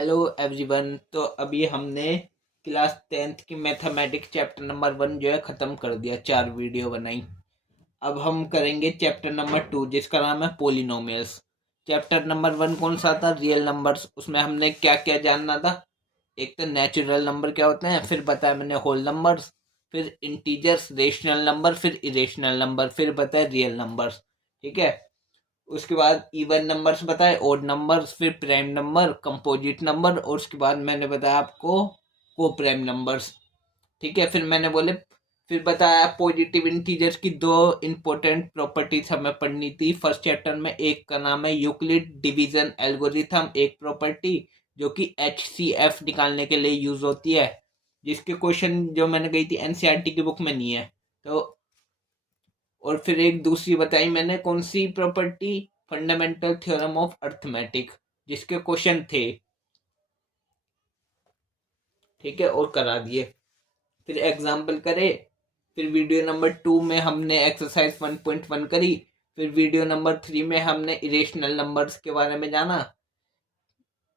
Hello everyone. तो अभी हमने क्लास 10th की मैथमेटिक्स चैप्टर नंबर 1 जो है ख़त्म कर दिया, 4 वीडियो बनाई। अब हम करेंगे चैप्टर नंबर 2 जिसका नाम है पोलिनोमियल्स। चैप्टर नंबर 1 कौन सा था? Real numbers. उसमें हमने क्या क्या जानना था? एक तो नेचुरल नंबर क्या होते हैं, फिर बताया मैंने होल नंबर्स, फिर इंटीजर्स, रेशनल नंबर, फिर इरेशनल नंबर, फिर बताया रियल नंबर्स। ठीक है। उसके बाद इवन नंबर्स बताए, ओड नंबर्स, फिर प्राइम नंबर, कंपोजिट नंबर, और उसके बाद मैंने बताया आपको को प्राइम नंबर्स। ठीक है। फिर मैंने बोले फिर बताया पॉजिटिव इंटीजर्स की दो इंपॉर्टेंट प्रॉपर्टीज हमें पढ़नी थी फर्स्ट चैप्टर में। एक का नाम है यूक्लिड डिवीजन एल्गोरिथम, एक प्रॉपर्टी जो कि HCF निकालने के लिए यूज होती है, जिसके क्वेश्चन जो मैंने गई थी एनसीईआरटी की बुक में नहीं है। तो और फिर एक दूसरी बताई मैंने कौन सी property, fundamental theorem of arithmetic, जिसके क्वेश्चन थे। ठीक है, और करा दिए। फिर एग्जाम्पल करे। फिर वीडियो नंबर 2 में हमने एक्सरसाइज 1.1 करी। फिर वीडियो नंबर 3 में हमने इरेशनल नंबर्स के बारे में जाना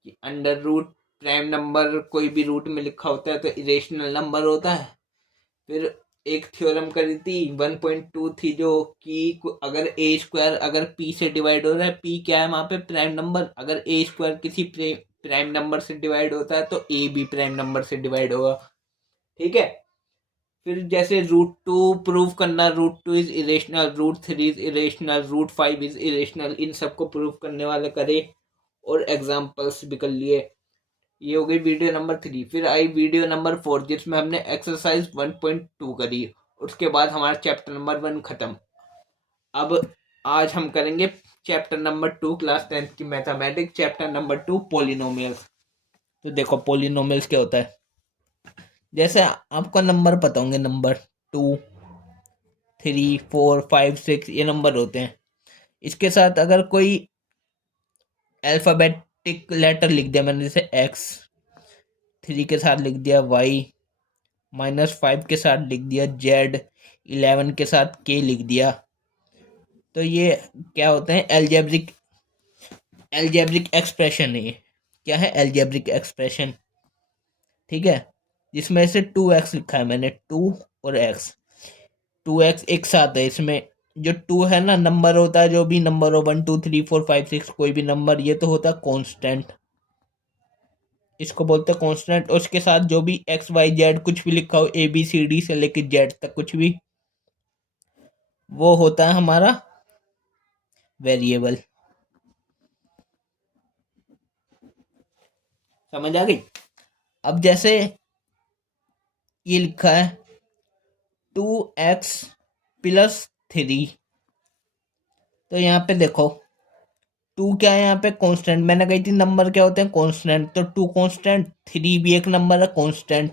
कि अंडर रूट प्राइम नंबर कोई भी रूट में लिखा होता है तो इरेशनल नंबर होता है। फिर एक थ्योरम करी थी 1.2 थी जो कि अगर ए स्क्वायर अगर पी से डिवाइड हो रहा है, पी क्या है वहां पे? Prime number. अगर ए स्क्वायर किसी प्राइम नंबर से डिवाइड होता है तो ए भी प्राइम नंबर से डिवाइड होगा। ठीक है। फिर जैसे रूट 2 प्रूव करना, root 2 is irrational, root 3 is irrational, root 5 is irrational, इन सबको प्रूव करने वाले करे और एग्जाम्पल्स भी कर लिए। ये हो गई वीडियो नंबर 3। फिर आई वीडियो नंबर 4 जिसमें हमने एक्सरसाइज 1.2 करी। उसके बाद हमारा चैप्टर नंबर 1 खत्म। अब आज हम करेंगे चैप्टर नंबर 2 क्लास 10th की मैथमेटिक्स, चैप्टर नंबर 2 पोलिनोमियल्स। तो देखो पोलिनोमियल्स क्या होता है। जैसे आपको नंबर पता होंगे, नंबर 2, 3, 4, 5, 6 ये नंबर होते हैं। इसके साथ अगर कोई अल्फाबेटिक लेटर लिख दिया मैंने, जैसे एक्स, 3 के साथ लिख दिया वाई, -5 के साथ लिख दिया जेड, 11 के साथ के लिख दिया, तो ये क्या होते हैं? एल्जेब्रिक एल्जेब्रिक एक्सप्रेशन है ये। क्या है? Algebraic expression. ठीक है। जिसमें से 2x लिखा है मैंने, 2 और x, 2x एक साथ है इसमें। जो 2 है ना, नंबर होता है जो भी नंबर हो, 1 2 3 4 5 6 कोई भी नंबर, ये तो होता है कांस्टेंट, इसको बोलते हैं कांस्टेंट। और उसके साथ जो भी XYZ कुछ भी लिखा हो, ABCD से लेकर जेड तक कुछ भी, वो होता है हमारा वेरिएबल। समझ आ गई? अब जैसे ये लिखा है 2x+3, तो यहाँ पे देखो 2 क्या है यहाँ पे? कांस्टेंट। मैंने कही थी नंबर क्या होते हैं? कांस्टेंट। तो 2 कांस्टेंट, 3 भी एक नंबर है कांस्टेंट,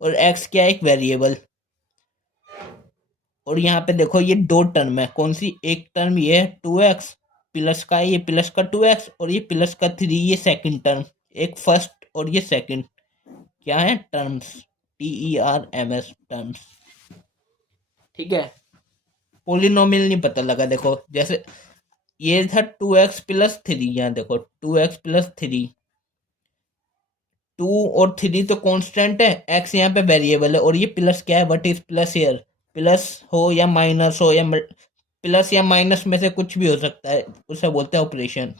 और x क्या है? एक वेरिएबल। और यहाँ पे देखो ये दो टर्म है, कौन सी? एक टर्म ये है 2x प्लस का, ये प्लस का 2x, और ये प्लस का 3, ये सेकंड टर्म। एक फर्स्ट और ये सेकंड क्या है? Terms, TERMS, terms. ठीक है। पोलिनोमियल नहीं पता लगा, देखो जैसे ये था 2x+3, यहाँ देखो 2x+3, 2 और 3 तो कांस्टेंट है, x यहाँ पे वेरिएबल है, और ये प्लस क्या है? What is plus here? Plus हो या माइनस हो, या प्लस या माइनस में से कुछ भी हो सकता है, उसे बोलते हैं ऑपरेशन।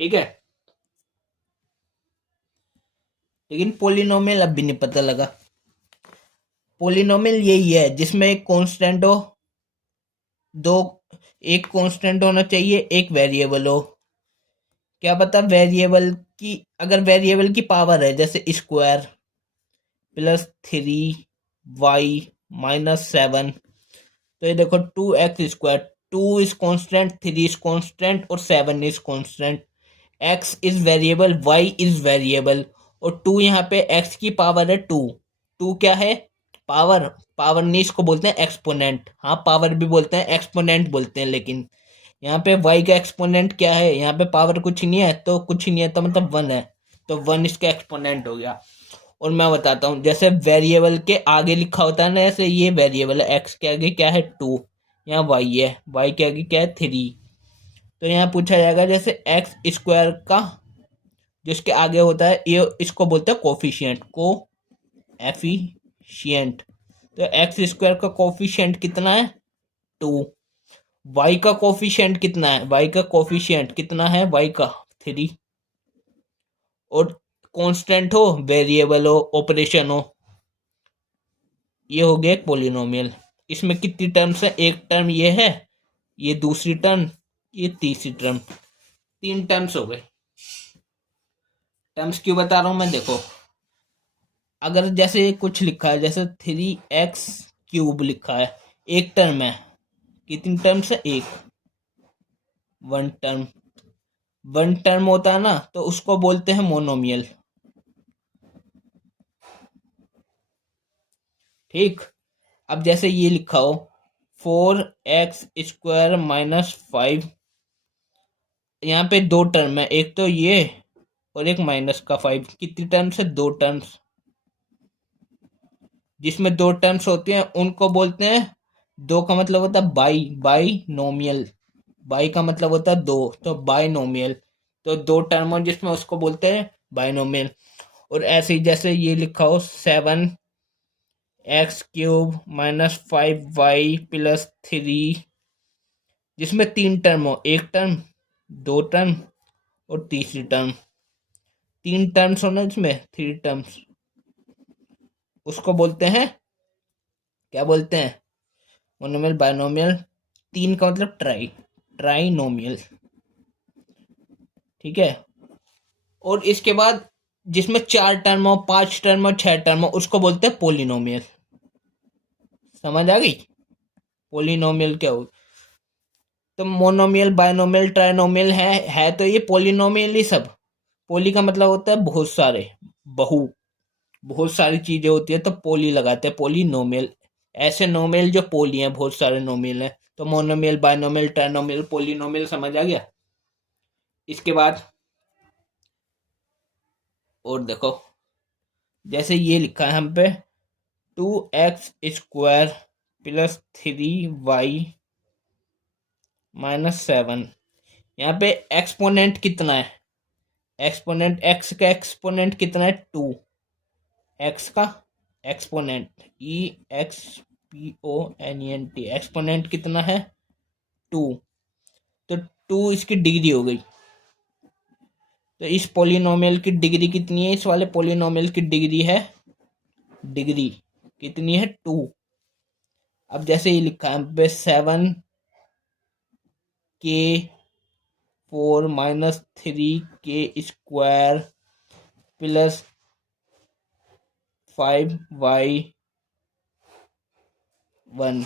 ठीक है। लेकिन पोलिनोमियल अब भी नहीं पता लगा। पोलिनोमियल यही है जिसमें एक कांस्टेंट हो, दो, एक कांस्टेंट होना चाहिए, एक वेरिएबल हो। क्या पता वेरिएबल की, अगर वेरिएबल की पावर है जैसे स्क्वायर, +3y -7, तो ये देखो 2x², 2 is constant, 3 is constant, और 7 is constant. x is variable, y is variable, और 2 यहाँ पे x की पावर है 2। 2 क्या है? पावर। पावर नहीं, इसको बोलते हैं एक्सपोनेंट। हाँ, पावर भी बोलते हैं, एक्सपोनेंट बोलते हैं, लेकिन यहाँ पे y का एक्सपोनेंट क्या है? यहाँ पे पावर कुछ नहीं है, तो कुछ नहीं है तो मतलब 1 है, तो 1 इसका एक्सपोनेंट हो गया। और मैं बताता हूँ, जैसे वेरिएबल के आगे लिखा होता है ना, ऐसे ये वेरिएबल है, x के आगे क्या है? 2, यहाँ y है, y के आगे क्या है? 3, तो यहाँ पूछा जाएगा जैसे एक्स स्क्वायर का जिसके आगे होता है ये, इसको बोलते हैं कोफिशिएंट, एफिशिएंट। तो एक्स स्क्वायर का कोफिशिएंट कितना है? 2। वाई का कोफिशिएंट कितना है? वाई का कोफिशिएंट कितना है? वाई का 3। और कांस्टेंट हो, वेरिएबल हो, ऑपरेशन हो, ये हो गया एक पोलिनोमियल। इसमें कितनी टर्म्स है? एक टर्म ये है, ये दूसरी टर्म, ये तीसरी टर्म, 3 टर्म्स हो गए। टर्म्स क्यों बता रहा हूं मैं? देखो, अगर जैसे कुछ लिखा है जैसे 3x³ लिखा है, एक टर्म है, कितनी टर्म्स है? एक, वन टर्म। वन टर्म होता है ना, तो उसको बोलते हैं मोनोमियल। ठीक। अब जैसे ये लिखा हो 4x² - 5, यहाँ पे 2 टर्म है, एक तो ये और एक -5। कितनी टर्म्स है? 2 टर्म्स। जिसमें 2 टर्म्स होती हैं उनको बोलते हैं, 2 का मतलब होता है बाई नोमियल। बाई का मतलब होता है 2, तो बाइनोमियल। तो 2 टर्म हो जिसमें, उसको बोलते हैं बाइनोमियल। और ऐसे ही जैसे ये लिखा हो 7x³ - 5y + 3, जिसमें 3 टर्म हो, एक टर्म, 2 टर्म और तीसरी टर्म। 3 टर्म्स हो ना इसमें, 3 टर्म्स, उसको बोलते हैं, क्या बोलते हैं? Monomial, binomial. 3 का मतलब ट्राइनोमियल। ठीक है। और इसके बाद जिसमें 4 टर्म हो, 5 टर्म हो, 6 टर्म हो, उसको बोलते हैं पोलिनोमियल। समझ आ गई? पोलिनोमियल क्या हो? तो मोनोमियल, बाइनोमियल, ट्राइनोमियल है तो ये पोलिनोमियल ही सब। पोली का मतलब होता है बहुत सारे, बहु, बहुत सारी चीजें होती है तो पोली लगाते हैं, पोलिनोमियल। ऐसे नोमियल जो पोली हैं, बहुत सारे नोमियल हैं। तो मोनोमियल, बाइनोमियल, ट्राइनोमियल, पोलिनोमियल। समझ आ गया? इसके बाद और देखो, जैसे ये लिखा है हम पे 2x² + 3y - 7। यहाँ पे एक्सपोनेंट कितना है? एक्सपोनेंट, एक्स का एक्सपोनेंट कितना है? 2। एक्स का एक्सपोनेंट, EXPONENT, एक्सपोनेंट कितना है? 2। तो 2 इसकी डिग्री हो गई। तो इस पोलिनोमियल की डिग्री कितनी है? इस वाले पोलिनोमियल की डिग्री है, डिग्री कितनी है? 2। अब जैसे ये लिखा है 7k4 - 3k² + 5y1।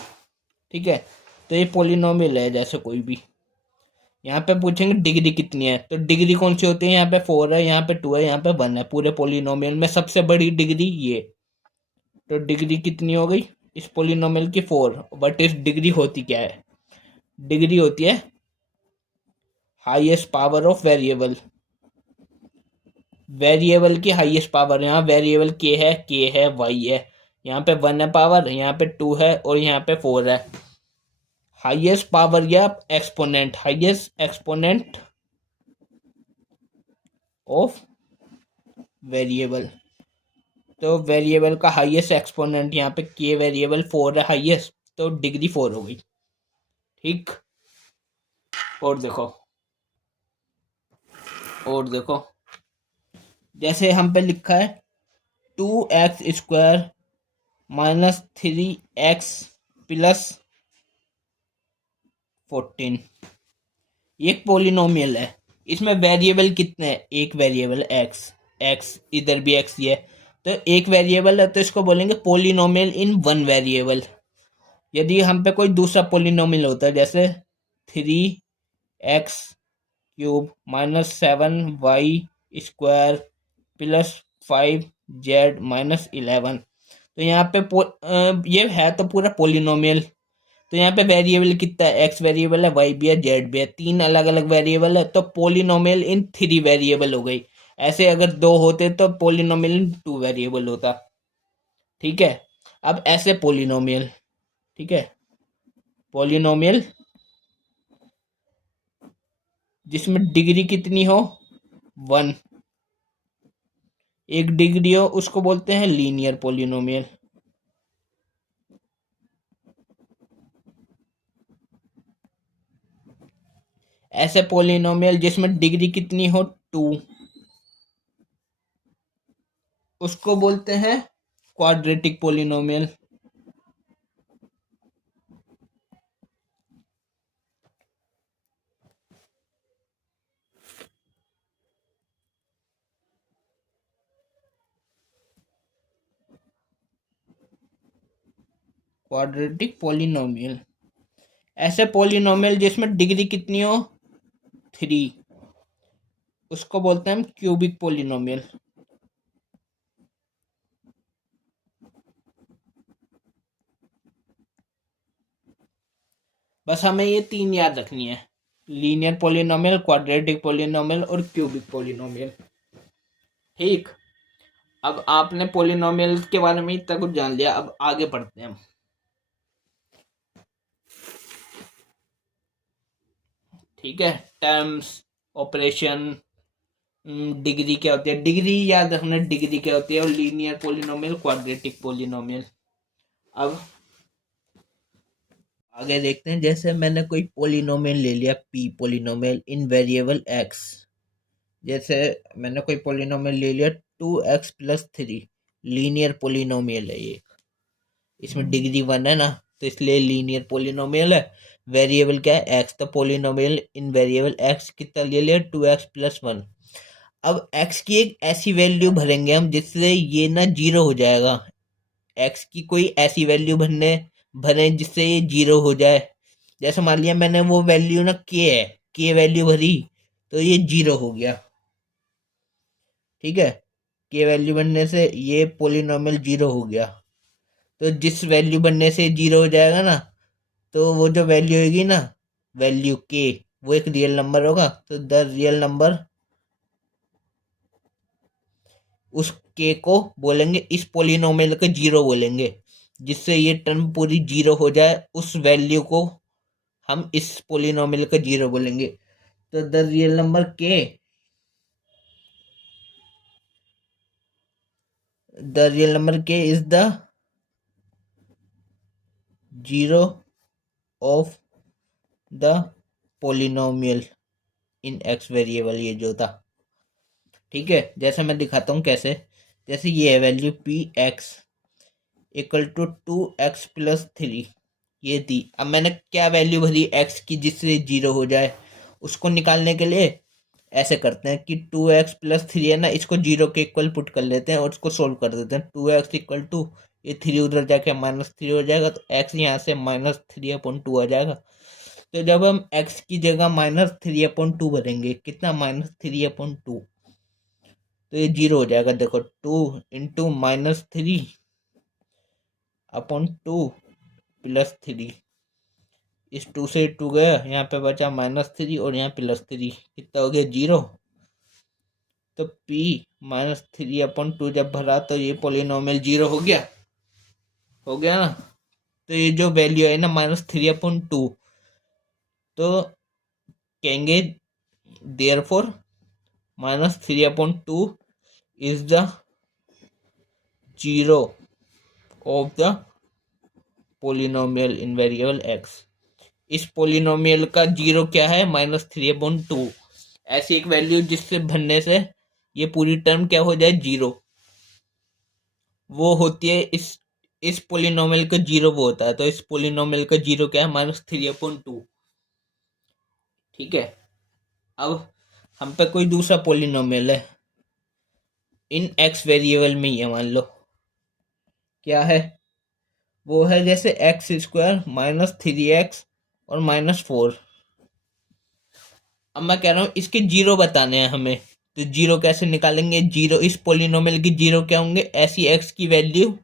ठीक है। तो ये पोलिनोमियल है जैसे कोई भी। यहाँ पे पूछेंगे डिग्री कितनी है, तो डिग्री कौन सी होती है? यहाँ पे 4 है, यहाँ पे 2 है, यहाँ पे 1 है। पूरे पोलिनोमियल में सबसे बड़ी डिग्री ये। तो डिग्री कितनी हो गई इस पोलिनोमियल की? 4। बट इस डिग्री होती क्या है? डिग्री होती है highest power of variable. Variable की हाईएस्ट पावर। यहाँ वेरिएबल के है, वाई है, यहाँ पे 1 है पावर, यहाँ पे 2 है और यहाँ पे 4 है। हाईएस्ट पावर या exponent, highest exponent of variable. तो वेरिएबल का हाईएस्ट एक्सपोनेंट यहाँ पे के, वेरिएबल 4 है हाईएस्ट, तो डिग्री 4 हो गई। ठीक। और देखो, और देखो, जैसे हम पे लिखा है 2x² - 3x + 14, ये एक पोलिनोमियल है। इसमें वेरिएबल कितने हैं? एक वेरिएबल एक्स, एक्स इधर भी एक्स ही है, तो एक वेरिएबल है, तो इसको बोलेंगे पोलिनोमियल इन वन वेरिएबल। यदि हम पे कोई दूसरा पोलिनोमियल होता है जैसे 3x³ - 7y² + 5z - 11, तो यहाँ पे ये है तो पूरा पोलिनोमियल। तो यहाँ पे वेरिएबल कितना है? एक्स वेरिएबल है, वाई भी है, जेड भी है, 3 अलग अलग वेरिएबल है, तो पोलिनोमियल इन 3 वेरिएबल हो गई। ऐसे अगर 2 होते तो पोलिनोमियल इन 2 वेरिएबल होता। ठीक है। अब ऐसे पोलिनोमियल, ठीक है, पोलिनोमियल जिसमें डिग्री कितनी हो 1, एक डिग्री हो, उसको बोलते हैं लीनियर पोलिनोमियल। ऐसे पोलिनोमियल जिसमें डिग्री कितनी हो 2, उसको बोलते हैं क्वाड्रेटिक पोलिनोमियल। क्वाड्रेटिक पोलिनोमियल, ऐसे पोलिनोमियल जिसमें डिग्री कितनी हो 3, उसको बोलते हैं हम क्यूबिक पोलिनोमियल। बस हमें ये 3 याद रखनी है, लीनियर पोलिनोमियल, क्वाड्रेटिक पोलिनोमियल और क्यूबिक पोलिनोमियल। ठीक, अब आपने पोलिनोमियल के बारे में इतना कुछ जान लिया, अब आगे पढ़ते हैं हम। ठीक है, टर्म्स, ऑपरेशन, डिग्री क्या होती है, डिग्री याद रखना, डिग्री क्या होती है, और लीनियर पोलिनोमियल, क्वाड्रेटिक पोलिनोमियल। अब आगे देखते हैं। जैसे मैंने कोई पोलिनोमियल ले लिया, पी पोलिनोमियल इन वेरिएबल एक्स। जैसे मैंने कोई पोलिनोमियल ले लिया 2x+3, लीनियर पोलिनोमियल है ये, इसमें डिग्री 1 है ना, तो इसलिए लीनियर पोलिनोमियल है। वेरिएबल क्या है एक्स, तो पोलिनोमियल इन वेरिएबल एक्स कितना ले लिया 2x+1। अब x की एक ऐसी वैल्यू भरेंगे हम जिससे ये ना 0 हो जाएगा। x की कोई ऐसी वैल्यू भरे जिससे ये 0 हो जाए। जैसे मान लिया मैंने वो वैल्यू ना k है, k वैल्यू भरी तो ये 0 हो गया। ठीक है, k वैल्यू बनने से ये पोलिनोमियल 0 हो गया। तो जिस वैल्यू बनने से 0 हो जाएगा ना, तो वो जो वैल्यू होगी ना, वैल्यू k, वो एक रियल नंबर होगा। तो द रियल नंबर, उस k को बोलेंगे इस पोलिनोमियल के 0 बोलेंगे, जिससे ये टर्म पूरी 0 हो जाए, उस वैल्यू को हम इस पोलिनोमियल का 0 बोलेंगे। तो the real number k, the real number k is the 0 of the polynomial in x variable, ये जो था। ठीक है, जैसे मैं दिखाता हूँ कैसे। जैसे ये है value p x equal to 2x+3, ये थी। अब मैंने क्या वैल्यू भरी एक्स की जिससे 0 हो जाए, उसको निकालने के लिए ऐसे करते हैं कि 2x+3 है ना, इसको 0 के इक्वल पुट कर लेते हैं और उसको सोल्व कर देते हैं। 2x इक्वल टू ये 3 उधर जाके -3 हो जाएगा, तो x यहाँ से -3/2 आ जाएगा। तो जब हम x की जगह -3/2 भरेंगे, कितना -3/2, तो ये 0 हो जाएगा। देखो 2 इंटू -3/2 +3, इस 2 से 2 गया, यहाँ पे बचा -3 और यहाँ +3, कितना हो गया 0। तो p -3/2 जब भरा तो ये पोलिनोमियल 0 हो गया, ना। तो ये जो वैल्यू है ना -3/2, तो कहेंगे therefore -3/2 is the 0 of the polynomial in variable x। इस पोलिनोमियल का 0 क्या है -3/2, ऐसी एक वैल्यू जिससे भरने से ये पूरी टर्म क्या हो जाए 0, वो होती है इस पोलिनोमियल का 0 वो होता है। तो इस पोलिनोमियल का 0 क्या है -3/2। ठीक है, अब हम पे कोई दूसरा पोलिनोमियल है इन x वेरिएबल में ही है, मान लो क्या है, वो है जैसे x² -3x और -4। अब मैं कह रहा हूँ इसके 0 बताने हैं हमें, तो 0 कैसे निकालेंगे। 0 इस पोलिनोमियल की 0 क्या होंगे, ऐसी x की वैल्यू,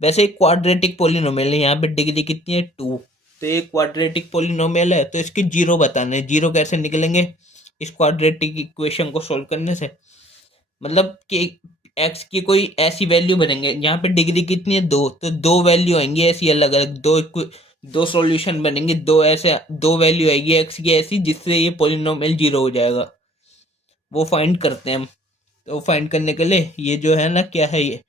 वैसे क्वाड्रेटिक पोलिनोमियल है, यहाँ पे डिग्री कितनी है 2, तो ये क्वाड्रेटिक पोलिनोमियल है, तो इसके 0 बताने हैं। 0 कैसे निकलेंगे, इस क्वाड्रेटिक इक्वेशन को सोल्व करने से। मतलब कि x की कोई ऐसी वैल्यू भरेंगे, यहाँ पे डिग्री कितनी है 2, तो 2 वैल्यू आएंगी ऐसी अलग अलग, दो सॉल्यूशन बनेंगे, दो ऐसे, दो वैल्यू आएगी एक्स की ऐसी जिससे ये पॉलिनोमियल जीरो हो जाएगा, वो फाइंड करते हैं हम। तो फाइंड करने के लिए ये जो है ना, क्या है ये,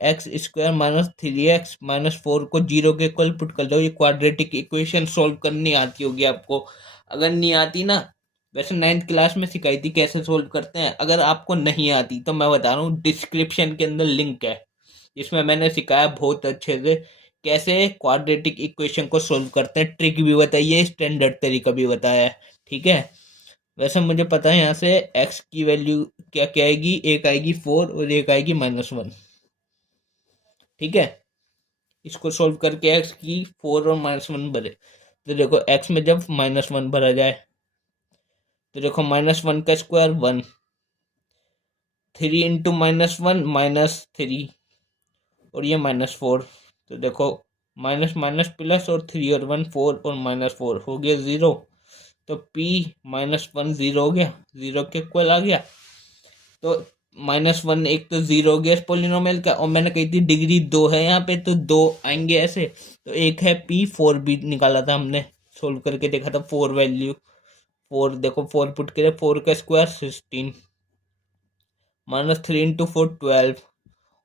एक्स स्क्वायर माइनस 3x-4 को जीरो के इक्वल पुट कर दो। ये क्वाड्रेटिक इक्वेशन सॉल्व करनी आती होगी आपको। अगर नहीं आती ना, वैसे 9th क्लास में सिखाई थी कैसे सोल्व करते हैं। अगर आपको नहीं आती तो मैं बता रहा हूँ, डिस्क्रिप्शन के अंदर लिंक है, इसमें मैंने सिखाया बहुत अच्छे से कैसे क्वाड्रेटिक इक्वेशन को सोल्व करते हैं। ट्रिक भी बताइए है, स्टैंडर्ड तरीका भी बताया है, ठीक है। वैसे मुझे पता है यहाँ से एक्स की वैल्यू क्या क्या आएगी, एक आएगी 4 और एक आएगी -1, ठीक है। इसको सोल्व करके एक्स की 4 और -1 भरे, तो देखो एक्स में जब -1 भरा जाए तो देखो -1 का स्क्वायर 1, 3 इंटू -1 -3 और ये -4, तो देखो माइनस माइनस प्लस और 3 और 1 4 और -4 हो गया 0। तो p -1 0 हो गया, 0 के इक्वल आ गया। तो -1 एक तो 0 हो गया इस पोलिनोमियल का, और मैंने कही थी डिग्री 2 है यहाँ पे, तो 2 आएंगे ऐसे। तो एक है p, 4 भी निकाला था हमने, सोल्व करके देखा था 4 वैल्यू। 4 देखो 4 पुट करे, 4 का स्क्वायर 16, -3 इंटू 4 12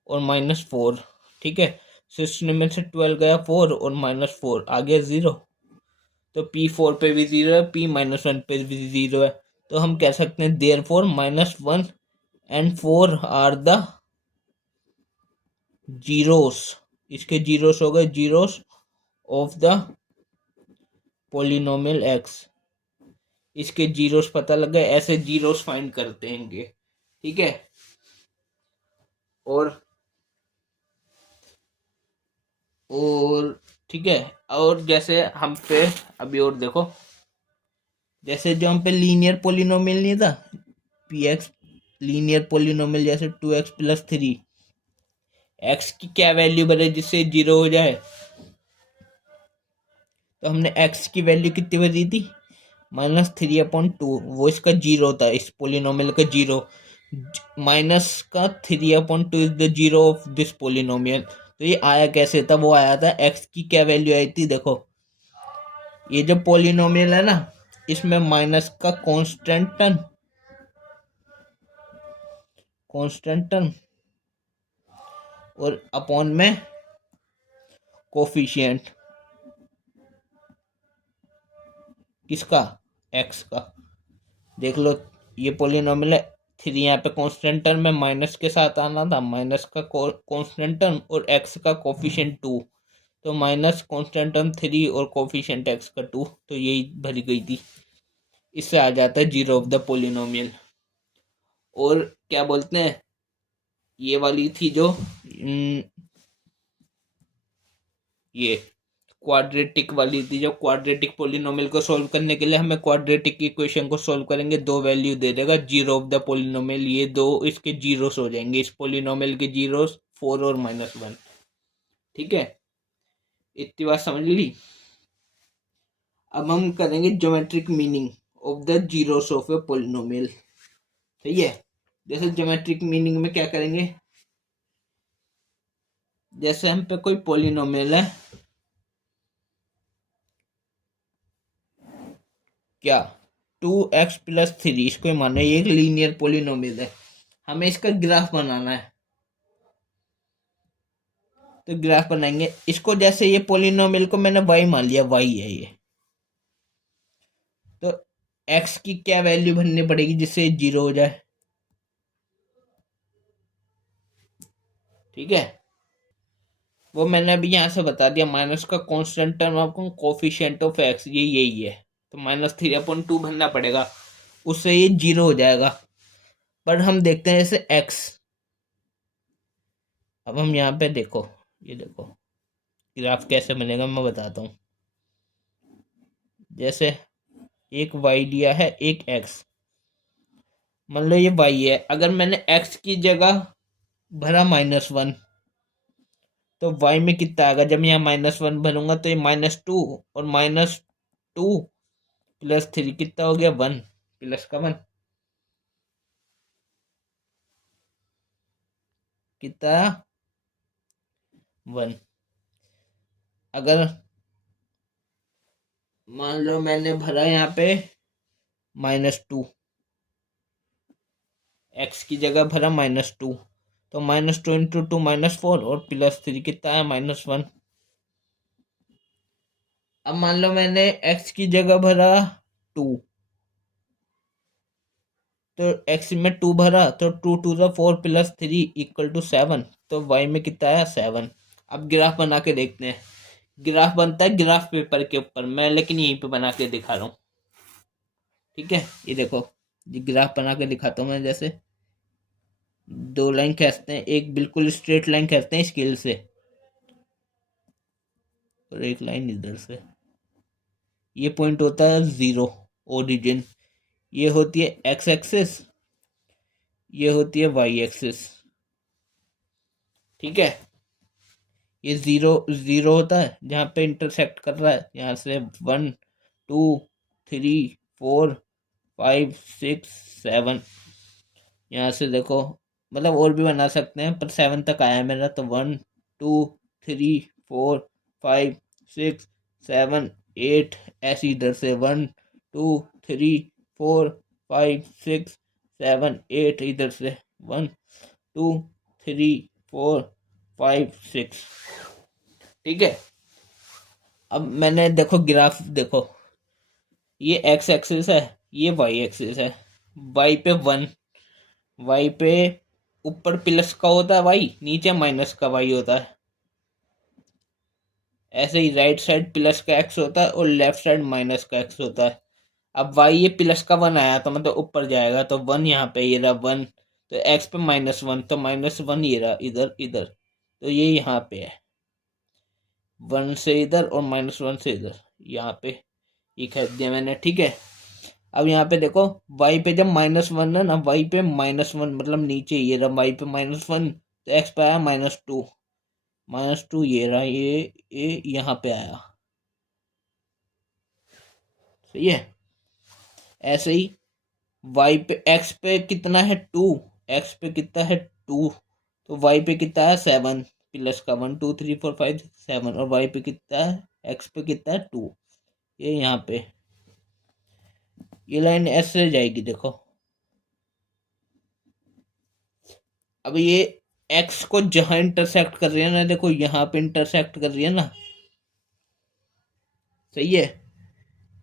और -4, ठीक है। 16 में से 12 गया 4 और -4 आ गया 0। तो P4 पे भी 0 है, P-1 पे भी 0 है। तो हम कह सकते हैं therefore -1 and 4 are the zeros. इसके जीरोस हो गए, zeros of the polynomial x. इसके जीरोस पता लग गए, ऐसे जीरोस फाइंड करते हैं इनके, ठीक है। और ठीक है। और जैसे हम पे अभी और देखो, जैसे जो हम पे लीनियर पोलिनोमियल नहीं था, पी एक्स लीनियर पोलिनोमियल, जैसे 2x+3, एक्स की क्या वैल्यू बने जिससे 0 हो जाए। तो हमने एक्स की वैल्यू कितनी बनी थी, -3/2, वो इसका जीरो था, इस पोलिनोमियल का जीरो। माइनस का 3/2 is the zero of this polynomial. तो ये आया कैसे था, वो आया था एक्स की क्या वैल्यू आई थी, देखो ये जो पोलिनोमियल है ना, इसमें माइनस का कांस्टेंट टर्म और अपॉन में कोफिशिएंट, किसका, एक्स का। देख लो ये पोलिनोमियल है, 3 यहाँ पे कांस्टेंट टर्म में माइनस के साथ आना था, माइनस का कांस्टेंट टर्म और एक्स का कोफिशिएंट 2। तो माइनस कांस्टेंट टर्म 3 और कोफिशिएंट एक्स का 2, तो यही भरी गई थी। इससे आ जाता है जीरो ऑफ द पोलिनोमियल। और क्या बोलते हैं, ये वाली थी जो ये क्वाड्रेटिक वाली थी, जो क्वाड्रेटिक पोलिनोमियल को सॉल्व करने के लिए हमें क्वाड्रेटिक इक्वेशन को सॉल्व करेंगे, दो वैल्यू दे देगा जीरो ऑफ द पोलिनोमियल। ये दो इसके जीरोस हो जाएंगे, इस पोलिनोमियल के जीरोस 4 और -1, ठीक है। इतनी बात समझ ली। अब हम करेंगे geometric meaning of the zeros of A polynomial, सही है। जैसे ज्योमेट्रिक मीनिंग में क्या करेंगे, जैसे हम पे कोई पोलिनोमियल है, क्या 2x+3, इसको मानो ये एक लीनियर पोलिनोमियल है, हमें इसका ग्राफ बनाना है। तो ग्राफ बनाएंगे इसको, जैसे ये पोलिनोमियल को मैंने y मान लिया, y है ये, तो x की क्या वैल्यू भरनी पड़ेगी जिससे 0 हो जाए, ठीक है। वो मैंने अभी यहां से बता दिया, माइनस का कांस्टेंट टर्म आपको कोफिशिएंट ऑफ x ये यही है, तो -3/2 भरना पड़ेगा, उससे ये 0 हो जाएगा। पर हम देखते हैं जैसे x, अब हम यहाँ पे देखो, ये देखो ग्राफ कैसे बनेगा मैं बताता हूँ। जैसे एक y दिया है, एक x, मान लो ये y है, अगर मैंने x की जगह भरा -1, तो y में कितना आएगा, जब यहाँ -1 भरूंगा तो ये -2, और -2 + 3 कितना हो गया 1, प्लस का 1 कितना 1। अगर मान लो मैंने भरा यहाँ पे -2, एक्स की जगह भरा -2, तो -2 इंटू 2 -4 और +3 कितना है -1। अब मान लो मैंने एक्स की जगह भरा 2, तो एक्स में 2 भरा तो 2 2 ज़ा 4 +3 = 7, तो वाई में कितना आया 7। अब ग्राफ बना के देखते हैं। ग्राफ बनता है ग्राफ पेपर के ऊपर, मैं लेकिन यहीं पे बना के दिखा रहा हूँ। ठीक है, ये देखो, ये ग्राफ बना के दिखाता हूँ मैं। जैसे 2 लाइन खींचते हैं, एक बिल्कुल स्ट्रेट लाइन खींचते हैं स्केल से, और एक लाइन इधर से। ये पॉइंट होता है 0, ओरिजिन। ये होती है एक्स एक्सिस, ये होती है वाई एक्सिस। ठीक है, ये 0 होता है जहाँ पे इंटरसेक्ट कर रहा है, यहाँ से 1 2 3 4 5 6 7। यहाँ से देखो, मतलब और भी बना सकते हैं, पर 7 तक आया मेरा, तो 1 2 3 4 5 6 7 8, ऐसे इधर से 1 2 3 4 5 6 7 8, इधर से 1 2 3 4 5 6। ठीक है, अब मैंने देखो ग्राफ देखो, ये एक्स एक्सिस है, ये वाई एक्सिस है। वाई पे 1, वाई पे ऊपर प्लस का होता है वाई, नीचे माइनस का वाई होता है। ऐसे ही राइट साइड प्लस का एक्स होता है और लेफ्ट साइड माइनस का एक्स होता है। अब वाई ये प्लस का 1 आया तो मतलब ऊपर जाएगा, तो 1 यहाँ पे, ये रहा 1, तो एक्स पे -1, तो -1 ये रहा इधर इधर, तो ये यहाँ पे है, 1 से इधर और -1 से इधर, यहाँ पे ये खींच दिया मैंने। ठीक है, अब यहाँ पे देखो, y पे जब -1 है ना, y पे -1 मतलब नीचे, ये रहा y पे -1, तो x पे आया -2, -2 ये रहा, ये यहाँ पे आया। सही है। ऐसे ही y पे, x पे कितना है 2, x पे कितना है 2, तो y पे कितना है 7 प्लस का 1 2 3 4 5 7, और y पे कितना है, x पे कितना है 2, ये यहाँ पे, ये लाइन ऐसे जाएगी देखो। अब ये एक्स को जहां इंटरसेक्ट कर रही है ना, देखो यहाँ पे इंटरसेक्ट कर रही है ना, सही है।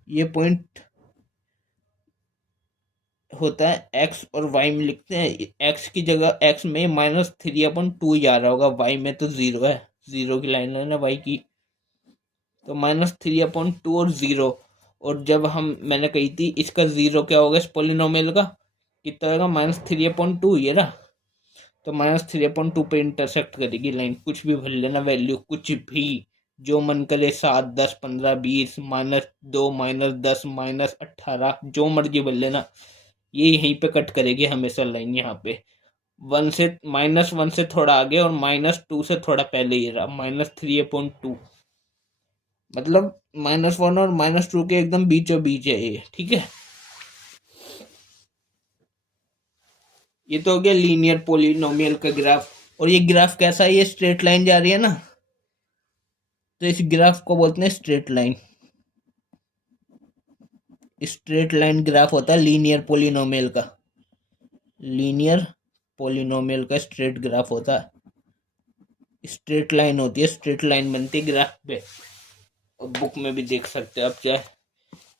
ये पॉइंट होता है एक्स और वाई में, लिखते हैं एक्स की जगह, एक्स में -3/2 जा रहा होगा, वाई में तो 0 है, 0 की लाइन है ना वाई की, तो -3/2 और 0। और जब हम, मैंने कही थी इसका 0 क्या होगा इस पोलिनोमियल का, कितना होगा -3/2, ये रहा, तो -3/2 पे इंटरसेक्ट करेगी लाइन। कुछ भी भर लेना वैल्यू, कुछ भी जो मन करे, 7 10 15 20 -2 -10 -18, जो मर्जी भर लेना, ये यहीं पे कट करेगी हमेशा लाइन। यहाँ पे 1 से, -1 से थोड़ा आगे और -2 से थोड़ा पहले, ये रहा -3/2, मतलब -1 और -2 के एकदम बीचों बीच है ये। ठीक है, ये तो हो गया लीनियर पोलिनोमियल का ग्राफ। और ये ग्राफ कैसा है, ये स्ट्रेट लाइन जा रही है ना, तो इस ग्राफ को बोलते हैं straight line. Straight line graph होता है लीनियर पोलिनोमियल का, लीनियर पोलिनोमियल का स्ट्रेट ग्राफ होता है। स्ट्रेट लाइन होती है, स्ट्रेट लाइन बनती है ग्राफ पे, और बुक में भी देख सकते हो आप। चाहे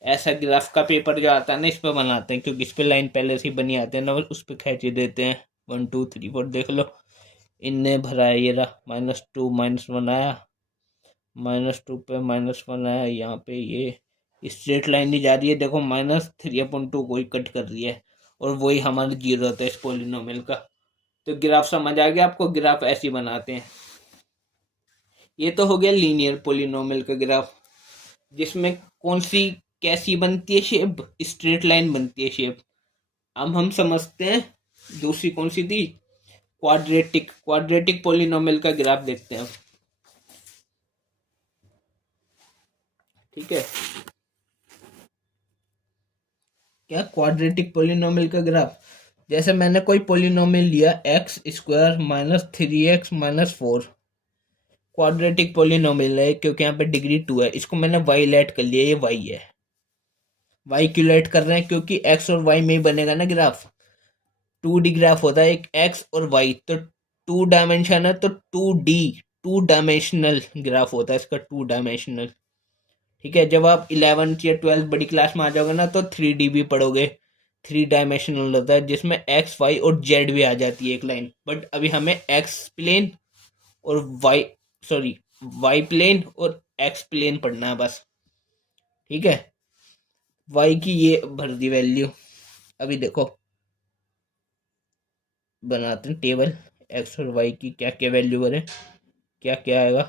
ऐसा ग्राफ का पेपर जो आता है ना, इस पे बनाते हैं, क्योंकि इस पे लाइन पहले से ही बनी आते हैं ना, उस पे खींच देते हैं 1 2 3 4, देख लो इनने भरा है, ये रहा -2 -1 आया, -2 पे -1 आया, यहाँ पे ये स्ट्रेट लाइन ही जा रही है, देखो -3/2 को ही कट कर रही है, और वही हमारा 0 होता है इस पोलिनोमियल का। तो ग्राफ समझ आ गया आपको, ग्राफ ऐसे बनाते हैं। ये तो हो गया लीनियर पोलिनोमियल का ग्राफ, जिसमें कौन सी कैसी बनती है शेप, स्ट्रेट लाइन बनती है शेप। अब हम समझते हैं दूसरी कौन सी थी, क्वाड्रेटिक, क्वाड्रेटिक पोलिनोमियल का ग्राफ देखते हैं। ठीक है, क्या क्वाड्रेटिक पोलिनोमियल का ग्राफ, जैसे मैंने कोई पोलिनोमियल लिया x² -3x -4, क्वाड्रेटिक पॉलिनोमियल है क्योंकि यहाँ पे डिग्री 2 है, इसको मैंने वाई लेट कर लिया, ये वाई है। वाई क्यों लेट कर रहे हैं? क्योंकि एक्स और वाई में ही बनेगा ना ग्राफ। 2D ग्राफ होता है एक एक्स और वाई, तो 2 डायमेंशन है तो 2D 2 डायमेंशनल ग्राफ होता है इसका, 2 डायमेंशनल। ठीक है, जब आप 11th या 12th बड़ी क्लास में आ जाओगे ना तो 3D भी पढ़ोगे। 3 डायमेंशनल होता है जिसमें एक्स वाई और जेड भी आ जाती है एक लाइन, बट अभी हमें एक्स प्लेन और वाई, सॉरी, वाई प्लेन और एक्स प्लेन पढ़ना है बस। ठीक है, वाई की ये भर दी वैल्यू। अभी देखो बनाते हैं टेबल, एक्स और वाई की क्या क्या वैल्यू भरे, क्या क्या आएगा।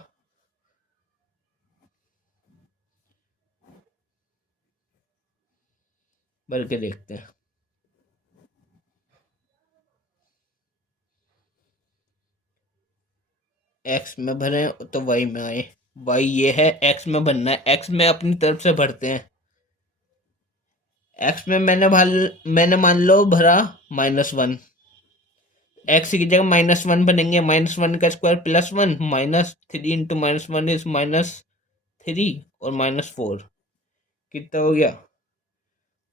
भर के देखते हैं। एक्स में भरे तो वाई में आए, वाई ये है, एक्स में भरना है, एक्स में अपनी तरफ से भरते हैं। एक्स में मैंने मान लो भरा -1, एक्स की जगह -1 बनेंगे, -1 का स्क्वायर +1, -3 इंटू -1 इज -3 और -4 कितना हो गया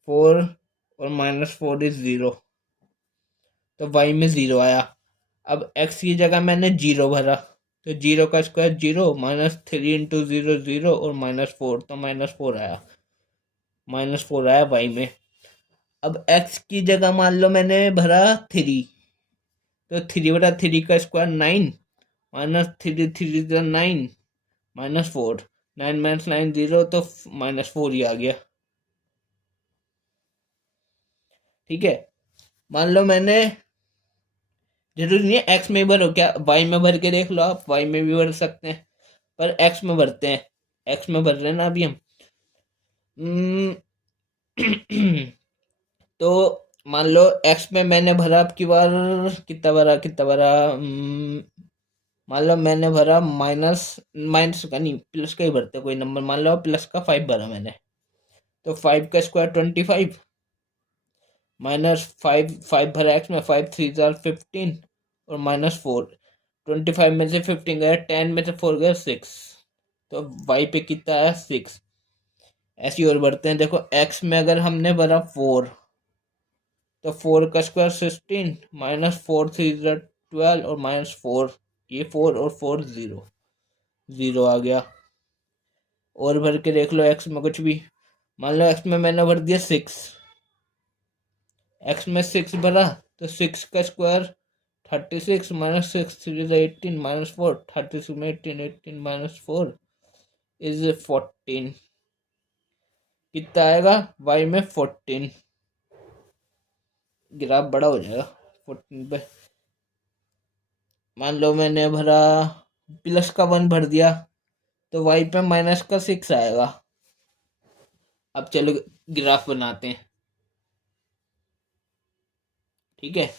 4 और -4 इज 0, तो वाई में 0 आया। अब एक्स की जगह मैंने 0 भरा, तो 0 का स्क्वायर 0, -3 इंटू 0 0 और -4, तो -4 आया, -4 आया वाई में। अब एक्स की जगह मान लो मैंने भरा 3, तो 3/3 का स्क्वायर 9, -3 3 9, -4, 9 -9 0, तो -4 ही आ गया। ठीक है, मान लो मैंने, जरूरी नहीं है एक्स में भरो, क्या वाई में भर के देख लो आप, वाई में भी भर सकते हैं, पर एक्स में भरते हैं, एक्स में भर रहे हैं ना अभी हम। हम्म, तो मान लो एक्स में मैंने भरा अब की बार, कितना भरा मान लो मैंने भरा माइनस, माइनस का नहीं प्लस का ही भरते कोई नंबर, मान लो प्लस का 5 भरा मैंने, तो 5 का स्क्वायर 25, -5 5 भरा एक्स में, 5 3 जार 15 और -4, 25 में से 15 गया, 10 में से 4 गया 6, तो वाई पे कितना आया 6। ऐसे ही और बढ़ते हैं, देखो एक्स में अगर हमने भरा 4, तो 4 का स्क्वायर 16, -4 3 जार 12 और -4, ये 4 और 4 0, 0 आ गया। और भर के देख लो एक्स में कुछ भी, मान लो एक्स में मैंने भर दिया 6, एक्स में 6 भरा, तो 6 का स्क्वायर 36, -6 3 18, -4, 36 में 18 18 -4 इज 14, कितना आएगा वाई में 14, ग्राफ बड़ा हो जाएगा 14 पे। मान लो मैंने भरा प्लस का 1 भर दिया, तो वाई पे माइनस का 6 आएगा। अब चलो ग्राफ बनाते हैं। ठीक है,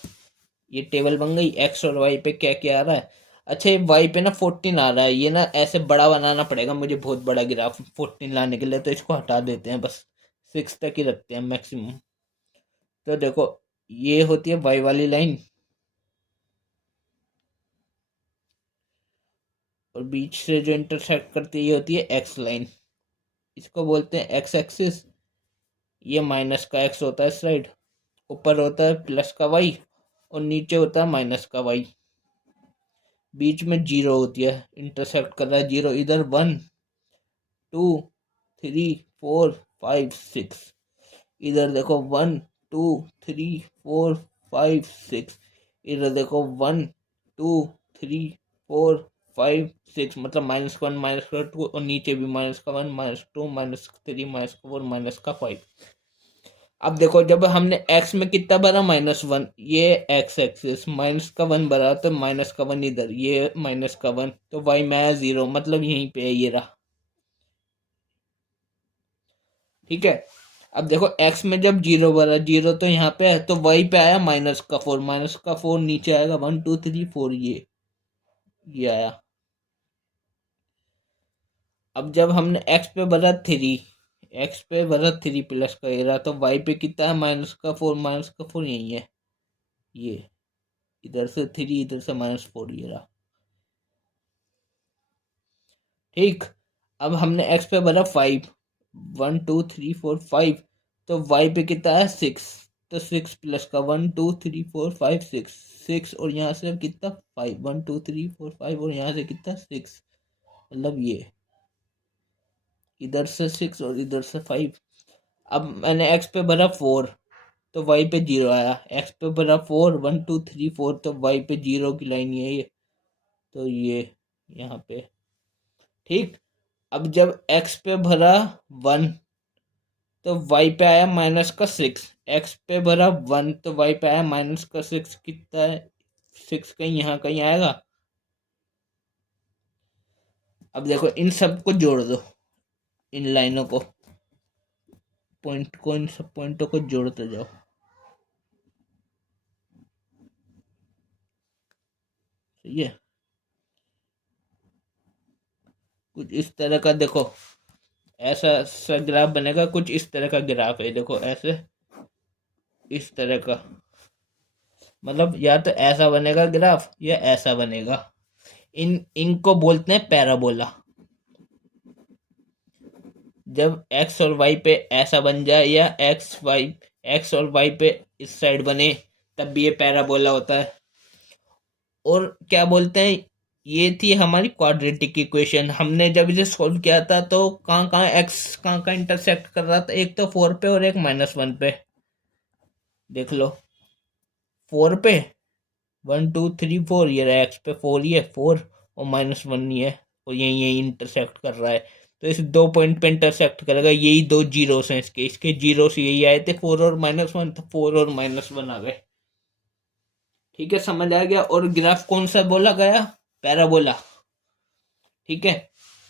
ये टेबल बन गई, एक्स और वाई पे क्या क्या आ रहा है। अच्छा, ये वाई पे ना 14 आ रहा है, ये ना ऐसे बड़ा बनाना पड़ेगा मुझे, बहुत बड़ा ग्राफ 14 लाने के लिए, तो इसको हटा देते हैं, बस 6 तक ही रखते हैं मैक्सिमम। तो देखो ये होती है वाई वाली लाइन, और बीच से जो इंटरसेक्ट करती है ये होती है एक्स लाइन, इसको बोलते हैं एक्स एक्सिस। ये माइनस का एक्स होता है इस साइड, ऊपर होता है प्लस का वाई और नीचे होता है माइनस का वाई, बीच में 0 होती है, इंटरसेक्ट कर रहा है 0 इधर, 1 2 3 4 5 6, इधर देखो 1 2 3 4 5 6, इधर देखो 1 2 3 4 5 6, मतलब -1 -2 और नीचे भी -1 -2 -3 -4 -5। अब देखो जब हमने x में कितना भरा -1, ये x एक्सिस, -1 भरा तो -1 इधर, ये -1, तो y में आया 0, मतलब यहीं पे है, ये रहा। ठीक है, अब देखो x में जब 0 भरा, 0 तो यहाँ पे है, तो y पे आया -4, -4 नीचे आएगा 1 2 3 4, ये आया। अब जब हमने x पे भरा 3, x पे भरा 3 प्लस का ये रहा, तो y पे कितना है -4 यही है, ये, इधर से 3 इधर से -4, ये रहा। ठीक, अब हमने एक्स पे भरा 5, 1 2 3 4 5, तो वाई पे कितना है 6, तो 6 प्लस का 1 2 3 4 5 6, 6 और यहाँ से कितना 5, 1 2 3 4 5 और यहाँ से कितना 6, मतलब ये इधर से 6 और इधर से 5। अब मैंने एक्स पे भरा 4, तो वाई पे 0 आया। एक्स पे भरा 4, 1 2 3 4, तो वाई पे 0 की लाइन ये है, तो ये यहाँ पे। ठीक, अब जब एक्स पे भरा 1, तो वाई पे आया -6। एक्स पे भरा 1, तो वाई पे आया -6, कितना है 6 कहीं यहाँ कहीं आएगा। अब देखो इन सबको जोड़ दो, इन लाइनों को, पॉइंट को, इन सब पॉइंटों को जोड़ते जाओ। सही है, कुछ इस तरह का देखो, ऐसा सा ग्राफ बनेगा, कुछ इस तरह का ग्राफ है, देखो ऐसे इस तरह का, मतलब या तो ऐसा बनेगा ग्राफ या ऐसा बनेगा। इनको बोलते हैं पैराबोला। जब एक्स और वाई पे ऐसा बन जाए या एक्स और वाई पे इस साइड बने, तब भी ये पैराबोला होता है। और क्या बोलते हैं, ये थी हमारी क्वाड्रेटिक इक्वेशन। हमने जब इसे सॉल्व किया था तो कहाँ कहाँ एक्स कहाँ कहाँ इंटरसेक्ट कर रहा था, एक तो 4 पे और एक -1 पे। देख लो 4 पे 1 2 3 4, ये रहा एक्स पे 4 ही है, 4 और -1 ही है, और यही यही इंटरसेक्ट कर रहा है। तो इस 2 पॉइंट पे इंटरसेक्ट करेगा, यही 2 जीरोस हैं इसके, इसके जीरोस यही आए थे 4 और -1, तो 4 और -1 आ गए। ठीक है, समझ आ गया। और ग्राफ कौन सा बोला गया, पैराबोला। ठीक है,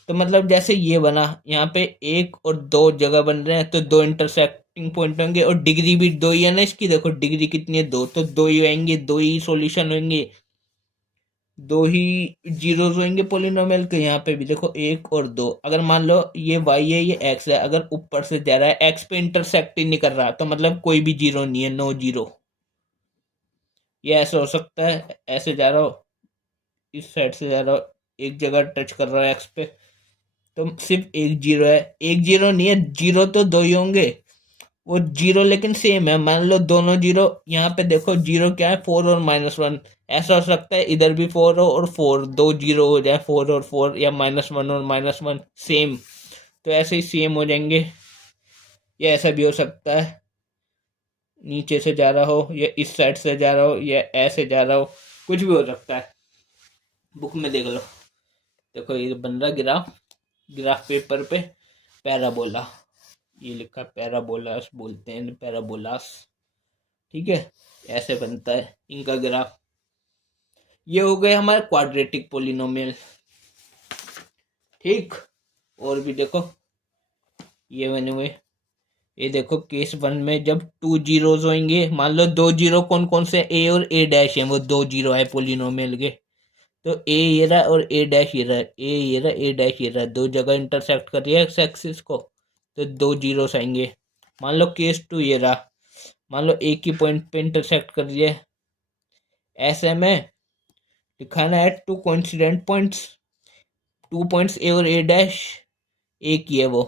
तो मतलब जैसे ये बना, यहाँ पे 1 और 2 जगह बन रहे हैं, तो 2 इंटरसेक्टिंग पॉइंट होंगे, और डिग्री भी 2 ही है ना इसकी, देखो डिग्री कितनी है 2, तो 2 ही आएंगे, 2 ही सॉल्यूशन होंगे, 2 ही जीरोस होंगे पोलिनोमियल के। यहाँ पे भी देखो 1 और 2, अगर मान लो ये वाई है ये एक्स है, अगर ऊपर से जा रहा है एक्स पे इंटरसेक्ट ही नहीं कर रहा, तो मतलब कोई भी जीरो नहीं है, नो जीरो। ये ऐसे हो सकता है, ऐसे जा रहा हो, इस साइड से जा रहा हो, एक जगह टच कर रहा है एक्स पे, तो सिर्फ एक जीरो है, एक जीरो नहीं है, जीरो तो 2 ही होंगे, वो जीरो लेकिन सेम है। मान लो दोनों जीरो, यहाँ पे देखो जीरो क्या है 4 और -1, ऐसा हो सकता है इधर भी 4 हो और 4, 2 जीरो हो जाए 4 और 4, या -1 और -1 सेम, तो ऐसे ही सेम हो जाएंगे। ये ऐसा भी हो सकता है, नीचे से जा रहा हो या इस साइड से जा रहा हो या ऐसे जा रहा हो, कुछ भी हो सकता है। बुक में देख लो, देखो ये बन रहा ग्राफ, ग्राफ पेपर पे पैराबोला, ये लिखा पैराबोलास बोलते हैं, पैराबोलास। ठीक है, ऐसे बनता है इनका ग्राफ। ये हो गए हमारे क्वाड्रेटिक पोलिनोमियल। ठीक, और भी देखो ये बने हुए, ये देखो केस 1 में जब 2 जीरोस होंगे, मान लो 2 जीरो कौन कौन से, ए और ए डैश है, वो 2 जीरो है पोलिनोमियल के, तो ए ये रहा और ए डैश ये रहा, ए ये रहा ए डैश ये रहा, 2 जगह इंटरसेक्ट कर रही है एक्स एक्सिस को, तो 2 जीरोस आएंगे। मान लो केस 2 ये रहा, मान लो एक ही पॉइंट पे इंटरसेक्ट कर रही है, ऐसे में दिखाना है 2 कोइंसिडेंट पॉइंट्स, 2 पॉइंट्स ए और ए डैश एक ही है वो,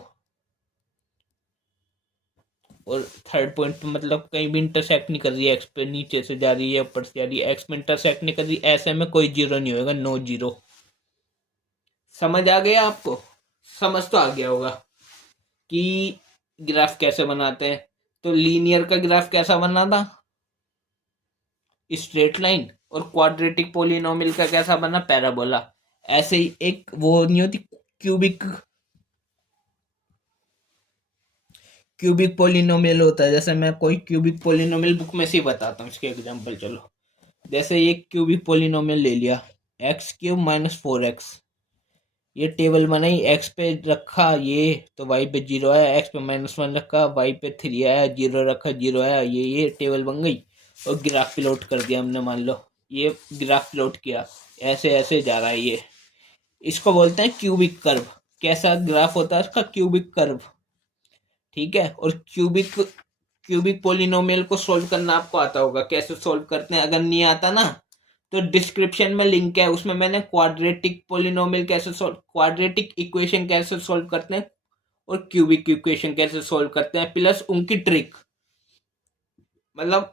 और थर्ड पॉइंट पे मतलब कहीं भी इंटरसेक्ट नहीं कर रही है, एक्स पे नीचे से जा रही है ऊपर से जा रही है, एक्स में इंटरसेक्ट नहीं कर रही, ऐसे में कोई जीरो नहीं होगा, नो जीरो। समझ आ गया आपको, समझ तो आ गया होगा कि ग्राफ कैसे बनाते हैं। तो लीनियर का ग्राफ कैसा बना था, स्ट्रेट लाइन, और क्वाड्रेटिक पोलिनोमियल का कैसा बना, पैराबोला। ऐसे ही एक वो नहीं होती क्यूबिक, क्यूबिक पोलिनोमियल होता है, जैसे मैं कोई क्यूबिक पोलिनोमियल बुक में से ही बताता हूँ इसके एग्जांपल। चलो जैसे ये क्यूबिक पोलिनोमियल ले लिया, x³ - 4x, ये टेबल बनाई, एक्स पे रखा ये, तो वाई पे 0 आया, एक्स पे -1 रखा, वाई पे 3 आया, 0 रखा 0 आया, ये टेबल बन गई। और ग्राफ प्लॉट कर दिया हमने, मान लो ये ग्राफ प्लॉट किया, ऐसे ऐसे जा रहा है ये, इसको बोलते हैं क्यूबिक कर्व। कैसा ग्राफ होता है इसका, क्यूबिक कर्व। ठीक है, और क्यूबिक पोलिनोमियल को सोल्व करना आपको आता होगा, कैसे सोल्व करते हैं, अगर नहीं आता ना तो डिस्क्रिप्शन में लिंक है, उसमें मैंने क्वाड्रेटिक पोलिनोमियल कैसे सॉल्व, क्वाड्रेटिक इक्वेशन कैसे सॉल्व करते हैं और क्यूबिक इक्वेशन कैसे सॉल्व करते हैं, प्लस उनकी ट्रिक, मतलब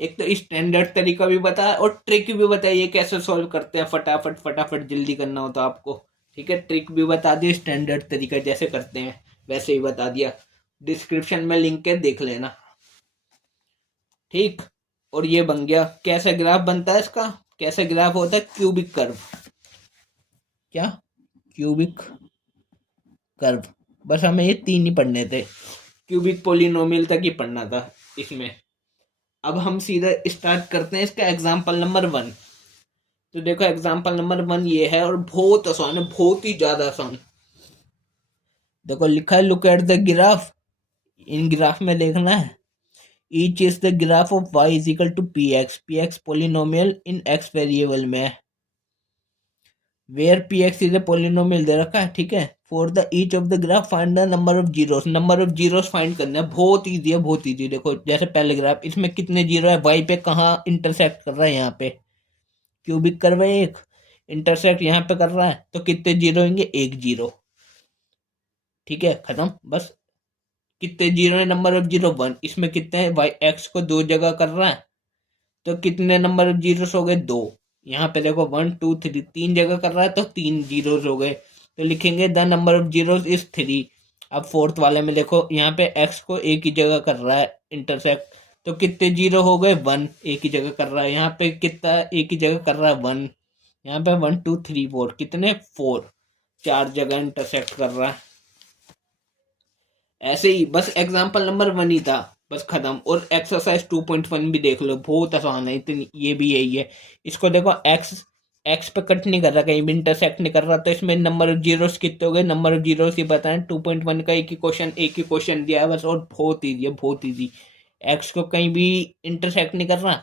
एक तो स्टैंडर्ड तरीका भी बताया और ट्रिक भी बताइए कैसे सॉल्व करते हैं, फटाफट फटाफट जल्दी करना हो तो आपको। ठीक है, ट्रिक भी बता दी, स्टैंडर्ड तरीका जैसे करते हैं वैसे ही बता दिया। डिस्क्रिप्शन में लिंक है, देख लेना। ठीक, और ये बन गया। कैसा ग्राफ बनता है इसका, कैसा ग्राफ होता है, क्यूबिक कर्व। क्या, क्यूबिक कर्व। बस हमें ये 3 ही पढ़ने थे, क्यूबिक पोलिनोमियल तक ही पढ़ना था इसमें। अब हम सीधा स्टार्ट करते हैं इसका एग्जाम्पल नंबर 1। तो देखो एग्जाम्पल नंबर 1 ये है और बहुत आसान है, बहुत ही ज्यादा आसान। देखो लिखा है लुक एट द ग्राफ। इन ग्राफ में देखना है each is the graph of y is equal to p x polynomial in x variable में है, where p x is a polynomial दे रखा है। ठीक है, for the each of the graph find the number of zeros, number of zeros find करना है। बहुत ईजी है, बहुत ईजी। देखो जैसे पहले ग्राफ, इसमें कितने जीरो है, y पे कहाँ इंटरसेक्ट कर रहा है, यहाँ पे क्यूबिक कर्व है एक, इंटरसेक्ट यहाँ पे कर रहा है, तो कितने जीरो होंगे, 1 जीरो। ठीक है, खत्म। बस कितने जीरो है, नंबर ऑफ जीरो 1, इसमें कितने हैं, वाई एक्स को 2 जगह कर रहा है, तो कितने नंबर ऑफ जीरोस हो गए, 2। यहाँ पे देखो 1 2 3, 3 जगह कर रहा है तो 3 जीरोस हो गए, तो लिखेंगे the number of zeros is 3। अब फोर्थ वाले में देखो, यहाँ पे एक्स को एक ही जगह कर रहा है इंटरसेक्ट, तो कितने जीरो हो गए, 1 एक ही जगह कर रहा है। यहाँ पे कितना एक ही जगह कर रहा है, 1। यहाँ पे 1 2 3 4, कितने 4, 4 जगह इंटरसेक्ट कर रहा है। ऐसे ही बस एग्जाम्पल नंबर 1 ही था, बस खत्म। और एक्सरसाइज 2.1 भी देख लो, बहुत आसान है, इतनी ये भी यही है। इसको देखो एक्स एक्स पे कट नहीं कर रहा, कहीं भी इंटरसेक्ट नहीं कर रहा, तो इसमें नंबर ऑफ जीरोस कितने हो गए, नंबर ऑफ जीरोस ही बताएं। 2.1 का एक ही क्वेश्चन दिया है बस, और बहुत ईजी है, बहुत ईजी। एक्स को कहीं भी इंटरसेक्ट नहीं कर रहा,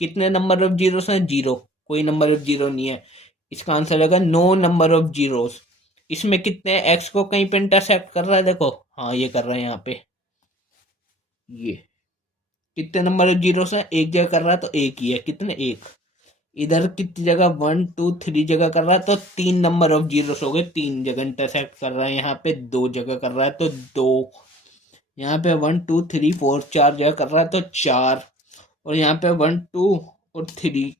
कितने नंबर ऑफ जीरोस हैं, 0, कोई नंबर ऑफ जीरो नहीं है। इसका आंसर होगा नो नंबर ऑफ जीरोस। इसमें कितने एक्स को कहीं पे इंटरसेक्ट कर रहा है, देखो, हाँ ये कर रहा है यहाँ पे, ये कितने नंबर ऑफ जीरो है, एक जगह कर रहा है तो एक ही है, कितने, एक। इधर कितनी जगह, 1 2 3 जगह कर रहा है तो 3 नंबर ऑफ जीरो हो गए, 3 जगह इंटरसेक्ट कर रहा है। यहाँ पे 2 जगह कर रहा है तो 2। यहाँ पे 1 2 3 4 4 जगह कर रहा है तो 4। और यहाँ पे 1 2 और 3,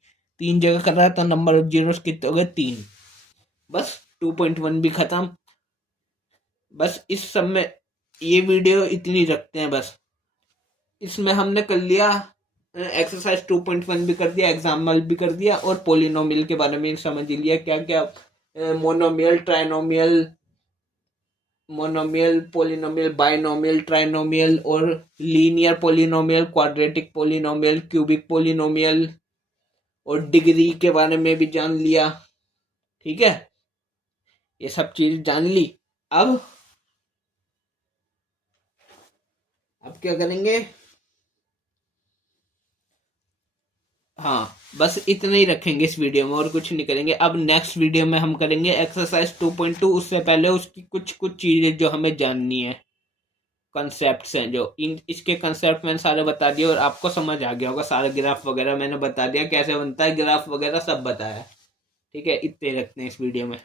3 जगह कर रहा है तो नंबर ऑफ जीरो कितने हो गए, 3। बस 2.1 भी खत्म। बस इस सब में ये वीडियो इतनी रखते हैं बस। इसमें हमने कर लिया एक्सरसाइज 2.1 भी कर दिया, एग्जाम्पल भी कर दिया, और पोलिनोमियल के बारे में समझ लिया, क्या क्या monomial, trinomial, monomial, polynomial, binomial, trinomial, और linear polynomial, quadratic polynomial, cubic polynomial, और डिग्री के बारे में भी जान लिया। ठीक है, ये सब चीज जान ली। अब क्या करेंगे, हाँ बस इतना ही रखेंगे इस वीडियो में, और कुछ नहीं करेंगे। अब नेक्स्ट वीडियो में हम करेंगे एक्सरसाइज 2.2। उससे पहले उसकी कुछ कुछ चीजें जो हमें जाननी है, कंसेप्ट्स हैं जो, इन इसके कंसेप्ट मैंने सारे बता दिए, और आपको समझ आ गया होगा, सारे ग्राफ वगैरह मैंने बता दिया, कैसे बनता है ग्राफ वगैरह सब बताया। ठीक है, इतने रखते हैं इस वीडियो में।